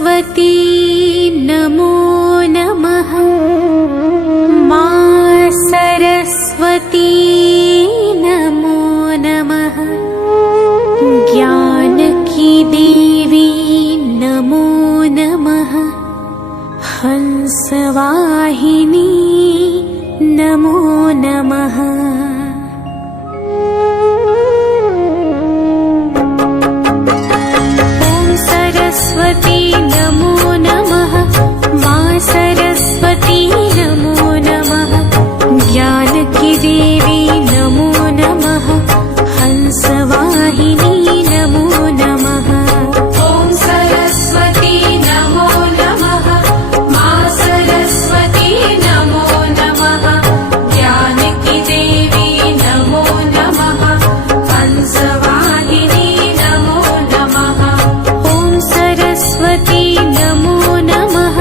सरस्वती नमो नमः। मां सरस्वती नमो नमः। ज्ञान की देवी नमो नमः। हंसवाहिनी नमो नमः। ॐ सरस्वती नमो नमः। मां सरस्वती नमो नमः। ज्ञान की देवी नमो नमः। हंसवाहिनी नमो नमः। ॐ सरस्वती नमो नमः। मां सरस्वती नमो नमः। ज्ञान की देवी नमो नमः। हंसवाहिनी नमो नमः। ॐ सरस्वती नमो नमः।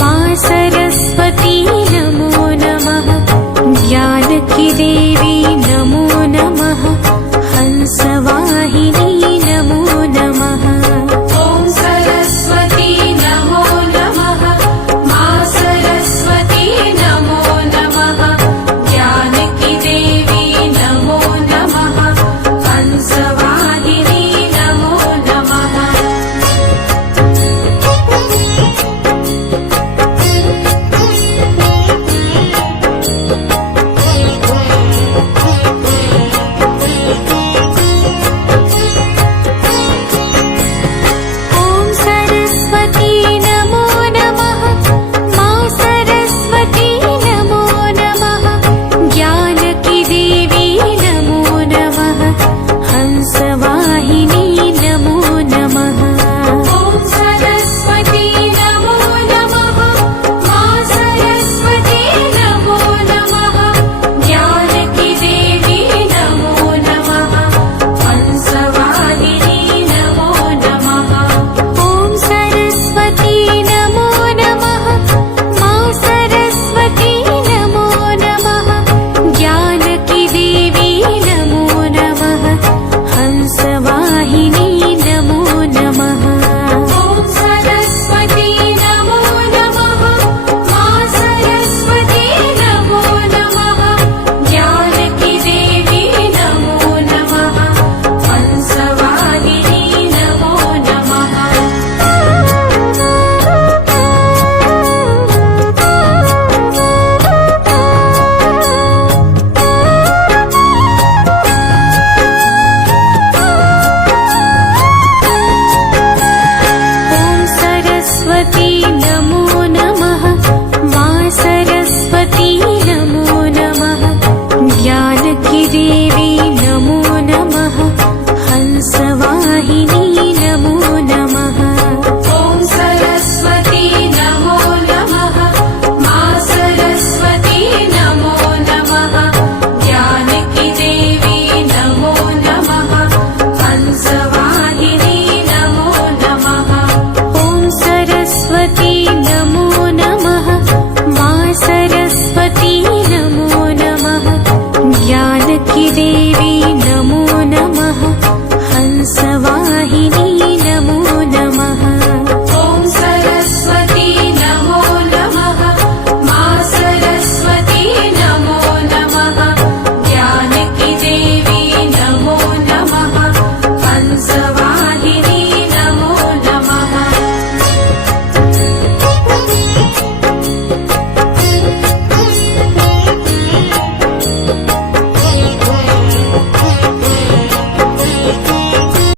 मां सरस्वती नमो नमः। ज्ञान की देवी नमो नमः। हंसवाहिनी नमो नमः। ॐ सरस्वती नमो नमः। मां सरस्वती नमो नमः। ज्ञान की देवी नमो नमः। हंसवाहिनी नमो नमः। ॐ सरस्वती नमो नमः। मां सरस्वती नमो नमः। ज्ञान की देवी नमो नमः। हंसवाहिनी नमो नमः। ॐ सरस्वती नमो नमः। मां सरस्वती नमो नमः। ज्ञान की देवी नमो नमः। हंसवाहिनी नमो नमः। ॐ सरस्वती नमो नमः। मां सरस्वती नमो नमः। ज्ञान की देवी नमो नमः। हंसवाहिनी नमो नमः। ॐ सरस्वती नमो नमः। मां सरस्वती नमो नमः। ज्ञान की देवी नमो नमः। हंसवाहिनी नमो नमः। ॐ सरस्वती नमो नमः। मां सरस्वती नमो नमः। ज्ञान की देवी नमो नमः। हंसवाहिनी नमो नमः। ॐ सरस्वती नमो नमः। मां सरस्वती नमो नमः। ज्ञान की देवी नमो नमः। हंसवाहिनी नमो नमः। ॐ सरस्वती नमो नमः। मां सरस्वती नमो नमः। ज्ञान की देवी